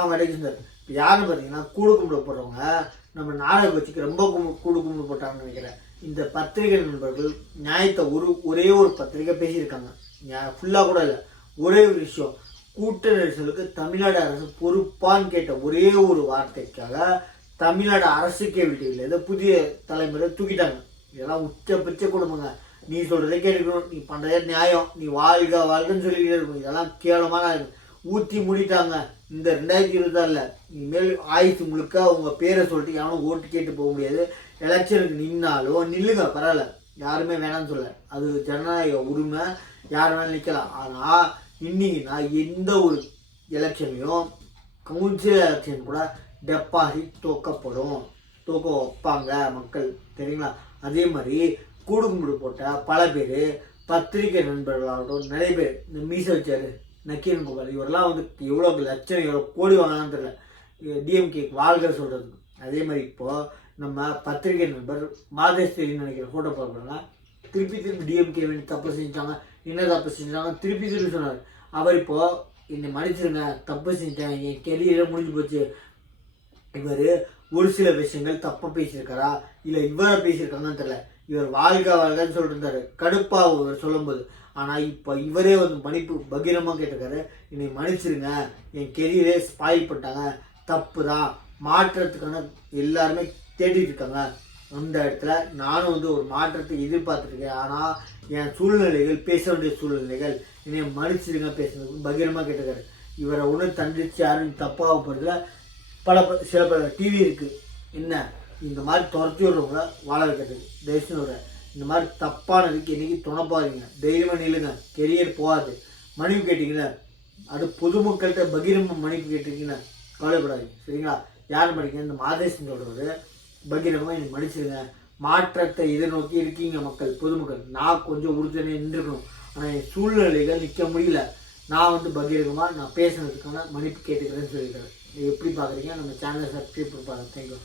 இப்போ யாருன்னு பார்த்தீங்கன்னா கூடு கும்பிட போடுறவங்க நம்ம நாடக கட்சிக்கு ரொம்ப கூடு கும்பிட போட்டாங்கன்னு நினைக்கிறேன். இந்த பத்திரிகை நண்பர்கள் நியாயத்தை ஒரே ஒரு பத்திரிகை பேசியிருக்காங்க. ஃபுல்லாக கூட இல்லை, ஒரே ஒரு விஷயம். கூட்ட நெரிசலுக்கு தமிழ்நாடு அரசு பொறுப்பான்னு கேட்ட ஒரே ஒரு வார்த்தைக்காக தமிழ்நாடு அரசு கேள்வி டிவியில் இதை புதிய தலைமுறை தூக்கிட்டாங்க. இதெல்லாம் உச்சபட்ச கொடுமைங்க. நீ சொல்றதே கேட்கணும், நீ பண்றதே நியாயம், நீ வாழ்க வாழ்கன்னு சொல்லிக்கிட்டே இருக்கணும். இதெல்லாம் கேவலமான ஊற்றி மூடிட்டாங்க. இந்த 2026 இனிமேல் ஆயுசு முழுக்க உங்க பேரை சொல்லிட்டு யாரும் ஓட்டு கேட்டு போக முடியாது. எலெக்ஷனுக்கு நின்னாலும் நில்லுங்க, பரவாயில்ல, யாருமே வேணாம்னு சொல்ல, அது ஜனநாயக உரிமை, யார் வேணாலும் நிற்கலாம். ஆனால் இன்னைக்குன்னா எந்த ஒரு எலெக்ஷன்லையும் கவுன்சில் எலெக்ஷன் கூட டெபாசிட் தூக்க வைப்பாங்க மக்கள், சரிங்களா? அதே மாதிரி கூடு கும்பிடு போட்ட பல பேர் பத்திரிகை நண்பர்களாகட்டும் நிறைய பேர், இந்த மீசை வச்சாரு நக்கீரன் கோபால், இவரெல்லாம் வந்து எவ்வளோ லட்சம் எவ்வளோ கோடி வாங்கலான்னு தெரியல டிஎம்கே வாழ்க சொல்கிறதுக்கு. அதே மாதிரி இப்போது நம்ம பத்திரிகை நண்பர் மாதேஸ்வரின்னு நினைக்கிற ஃபோட்டோ பார்க்குறாங்க, திருப்பி டிஎம்கே வேண்டி தப்பு செஞ்சாங்க, என்ன தப்பு செஞ்சாங்க திருப்பி சொன்னார். அவர் இப்போது என்னை மன்னிச்சிருங்க, தப்பு செஞ்சேன், என் கெரியரே முடிஞ்சு போச்சு. இவர் ஒரு சில விஷயங்கள் தப்பாக பேசியிருக்காரா இல்லை இவரை பேசியிருக்காங்கன்னு தெரியல. இவர் வாழ்க வாழ்கன்னு சொல்லிட்டு இருந்தாரு கடுப்பா இவர் சொல்லும்போது. ஆனால் இப்போ இவரே வந்து மன்னிப்பு பகிரமாக கேட்டிருக்காரு, என்னை மன்னிச்சிருங்க, என் கெரியரே ஸ்பாயில் பண்ணிட்டாங்க, தப்பு தான், மாற்றத்துக்கான எல்லாருமே தேடிட்டு இருக்காங்க. அந்த இடத்துல நானும் வந்து ஒரு மாற்றத்தை எதிர்பார்த்துருக்கேன். ஆனால் என் சூழ்நிலைகள், பேச வேண்டிய சூழ்நிலைகள், என்னை மன்னிச்சிருங்க பேசுறதுக்கு பகிரமாக கேட்டிருக்காரு. இவரை ஒன்று தண்டிச்சு யாரும் தப்பாக போகிறதுல சில பல டிவி இருக்குது. என்ன இந்த மாதிரி துரத்தி விடுறவங்க வாழ வைக்கிறதுக்கு தயவுசெய்து இந்த மாதிரி தப்பானதுக்கு என்னைக்கு துணைப்பாதீங்க, தைரியமாக நில்லுங்க, கெரியர் போகாது. மன்னிப்பு கேட்டிங்கன்னா அது பொதுமக்கள்கிட்ட பகிரமாக மன்னிப்பு கேட்டிருக்கீங்கன்னா கவலைப்படாதீங்க, சரிங்களா? யார் மன்னிக்க இந்த மாதேசன் சொல்கிறது பகிரமாக எனக்கு மன்னிச்சிருங்க, மாற்றத்தை எதிர்நோக்கி இருக்கீங்க மக்கள், பொதுமக்கள். நான் கொஞ்சம் உறுதுணையாக நின்றுக்கணும், ஆனால் என் சூழ்நிலைகள் நிற்க முடியல, நான் வந்து பகிரங்கமாக நான் பேசுனதுக்கான மன்னிப்பு கேட்டுக்கிறேன்னு சொல்லியிருக்கிறேன். எப்படி பார்க்குறீங்க? நம்ம சேனலை சப்ஸ்கிரைப் பண்ணி பாருங்கள். தேங்க்யூ.